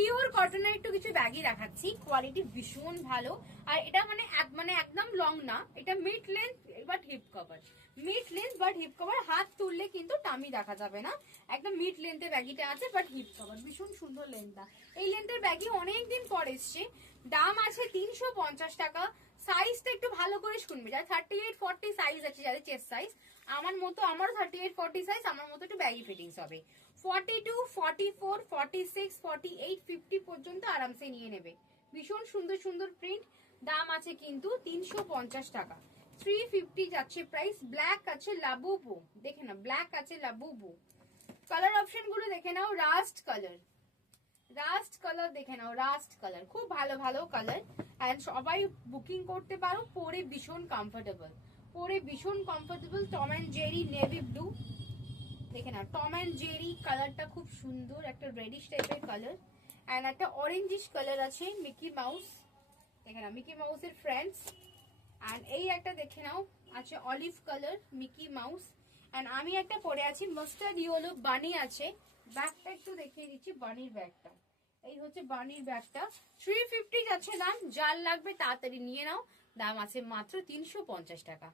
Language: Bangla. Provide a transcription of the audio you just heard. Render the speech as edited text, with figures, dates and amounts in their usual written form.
পিওর কটনের একটু কিছু ব্যাগই দেখাচ্ছি, কোয়ালিটি ভীষণ ভালো। আর এটা মানে একদম লং না, এটা mid length but hip cover, mid length but hip cover. হাত তুললে কিন্তু টামি দেখা যাবে না, একদম মিড লেন্থের ব্যাগিটা আছে বাট হিপ কভার, ভীষণ সুন্দর লেন্থটা। এই লেন্থের ব্যাগই অনেকদিন পর এসছে। দাম আছে 350 টাকা। সাইজটা একটু ভালো করে শুনবে, যারা 38-40 সাইজ আছে, যাদের চেস্ট সাইজ আমার মতো, আমারও 38-40 সাইজ, আমার মতো একটু ব্যাগি ফিটিংস হবে। 42, 44, 46, 48, 50 পর্যন্ত আরামসে নিয়ে নেবে। ভীষণ সুন্দর সুন্দর প্রিন্ট। দাম আছে কিন্তু 350 টাকা। 350 যাচ্ছে প্রাইস। ব্ল্যাক আছে লাবুবু, দেখে না, ব্ল্যাক আছে লাবুবু। কালার অপশন গুলো দেখে নাও। রাস্ট কালার, রাস্ট কালার দেখে নাও, রাস্ট কালার খুব ভালো ভালো কালার। এন্ড সবাই বুকিং করতে পারো, পরে ভীষণ কমফোর্টেবল, পরে ভীষণ comfortable. Tom and Jerry navy blue দেখে না, টম অ্যান্ড জেরি কালারটা খুব সুন্দর, একটা রেডিশ টাইপের কালার। এন্ড একটা অরেঞ্জিশ কালার আছে মিকি মাউস, দেখে না, মিকি মাউসের ফ্রেন্ডস। এন্ড এই একটা দেখে নাও আছে olive colour Mickey Mouse. And আমি একটা পরে আছি মাস্টার্ড ইয়েলো, বানি আছে। ব্যাগটা একটু দেখিয়ে দিচ্ছি, বানির ব্যাগটা, এই হচ্ছে বানির ব্যাগটা। 350 যাচ্ছে দাম, যার লাগবে তাড়াতাড়ি নিয়ে নাও। দাম আছে মাত্র 350 টাকা।